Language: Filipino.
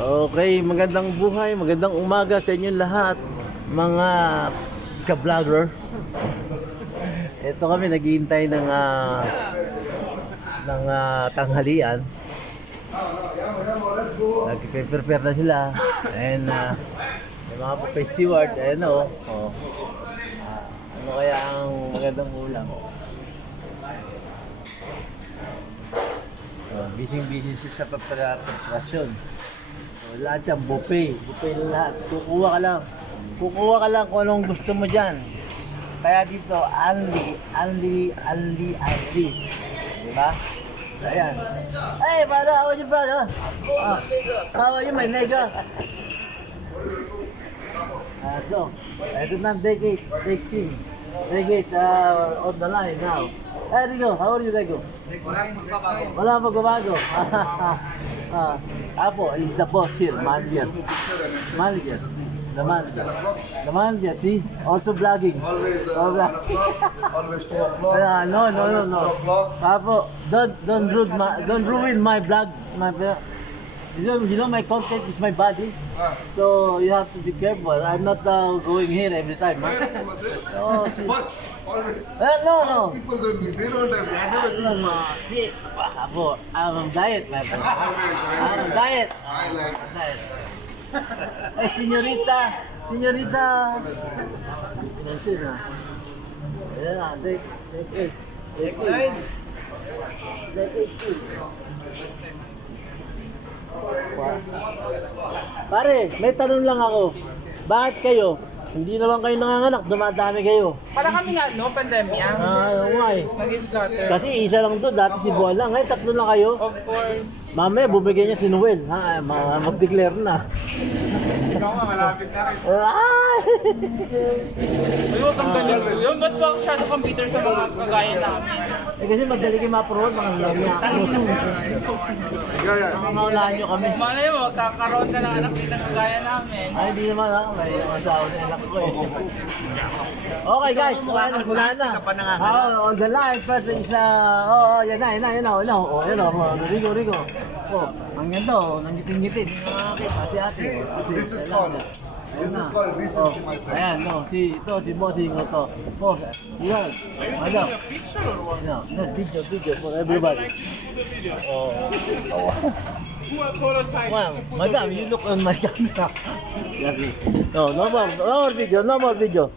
Okay, magandang buhay, magandang umaga sa inyong lahat, mga ka-vlogger. Ito kami naghihintay ng tanghalian. Nag-prepare na sila. And yung mga buffet steward, ayan o. Ano kaya ang magandang ulam? Busy sa preparasyon. So, lahat yan, buffet na lahat. Kukuha ka lang kung anong gusto mo dyan. Kaya dito, only. Diba? Ayan. Hey, brother, how are you, brother? How are you, my nigga? Ito na, take it on the line now. Hey, Rigo, how are you, Rigo? Wala magbabago. Apo, he's the boss here, manager. The manager, see? Also vlogging. Always 2 o'clock. No. Apo, don't ruin my vlog. You know my content is my body. So you have to be careful. I'm not going here every time. Oh, see. First, always. No. People they don't have. I never see. See, Apo, I'm on diet, my friend. I'm on diet. I like. Diet. Ay, senyorita. Nancy na. Ayan na, take it. Pare, may tanong lang ako. Bakit kayo? Hindi naman kayo nanganganak, dumadami kayo. Para kami nga, no, pandemya. Oo nga eh. Nag-slaughter. Kasi isa lang doon, dati si Buwan lang. Ngayon, tatlo lang kayo. Of course. Mamaya, bubigyan niya si Noel. Mag-declare na. Ikaw nga, malapit na rin. Ay! Uy, huwag kang ganun. Yun, ba't ba masyado computer sa mga kagaya namin? Eh, kasi madali kayo ma-promote, mga lamya. Mamaunahan nyo kami. Malay mo, magkakaroon ka ng anak dito kagaya namin. Ay, hindi naman ha. May asawa na anak ko eh. Okay guys, unahan na. On the line, first is, yan na. Rigo. Ang ganda nangitin-ngitin. Nakakita si ate. This is called decency, my friend. Ayan, si Bossing to. Boss, yan. Madam. No, video for everybody. Wow, madam, you look on my camera. No more video.